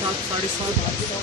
7 7.5،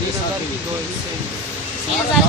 3000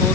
4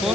4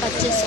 2500۔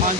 5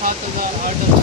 7000 8000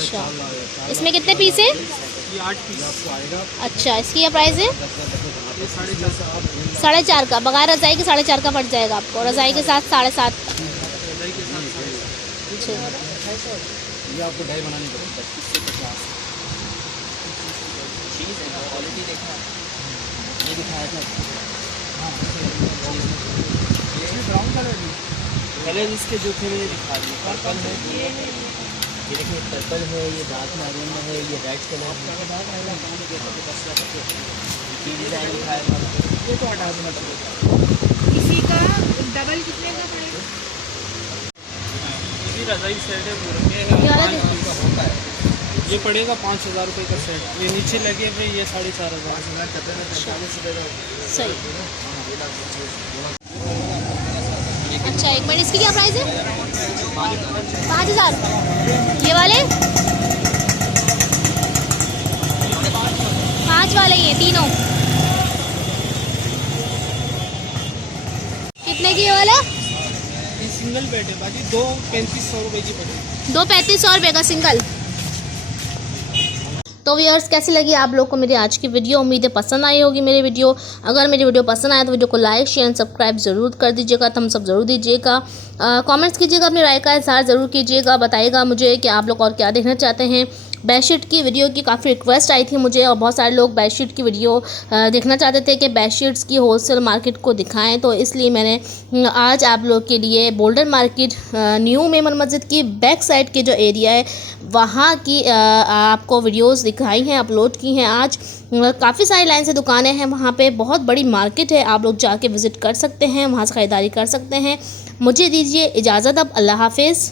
अच्छा, इसमें कितने पीस हैं? ये 8 पीस आपको आएगा। अच्छा, इसकी क्या प्राइस है? ये 4.5 4.5 का, बगैर रज़ाई के 4.5 का पड़ जाएगा आपको, रज़ाई के साथ 7.5। रजाई के साथ 7.5। अच्छा, ये आपको डाई बनानी पड़ेगी 25 से 50। चीज़ है क्वालिटी देखना, ये दिखाया था। हाँ, ये ब्राउन कलर भी कलर इसके जो थे मैंने दिखा दिए। पर्पल है, ये देखिए पर्पल है, ये डार्क मैरून है, ये रेड कलर है, ये डिज़ाइन दिखाया था। ये तो हटा देना पड़ेगा। इसी का डबल कितने का पड़ेगा? ये रजाई सेट है पूरा। ये वाला देखो। इनका होता है ये पड़ेगा 5,000 रुपये का सेट। ये नीचे लगे हुए ये 4,500। सही। अच्छा, एक मिनट, इसकी क्या प्राइस है? 5,000। ये वाले 5 वाले ही हैं तीनों। कितने की ये वाला? ये सिंगल बेड है बाजी, 2 3500 रुपये की पड़ेगी। 2 3500 रुपये का सिंगल। तो व्यूअर्स, कैसी लगी आप लोग को मेरी आज की वीडियो? उम्मीद है पसंद आई होगी मेरी वीडियो। अगर मेरी वीडियो पसंद आए तो वीडियो को लाइक शेयर एंड सब्सक्राइब ज़रूर कर दीजिएगा, थम्स अप ज़रूर दीजिएगा, कमेंट्स कीजिएगा, अपनी राय का इज़हार ज़रूर कीजिएगा, बताइएगा मुझे कि आप लोग और क्या देखना चाहते हैं। बेडशीट की वीडियो की काफ़ी रिक्वेस्ट आई थी मुझे, और बहुत सारे लोग बेडशीट की वीडियो देखना चाहते थे कि बेडशीट्स की होलसेल मार्केट को दिखाएं, तो इसलिए मैंने आज आप लोग के लिए बोल्डर मार्केट न्यू मेमन मस्जिद की बैक साइड के जो एरिया है वहाँ की आपको वीडियोस दिखाई हैं, अपलोड की हैं। आज काफ़ी सारी लाइन से दुकानें हैं वहाँ पे, बहुत बड़ी मार्केट है, आप लोग जाके विज़िट कर सकते हैं, वहाँ से ख़रीदारी कर सकते हैं। मुझे दीजिए इजाज़त, अब अल्लाह हाफिज़।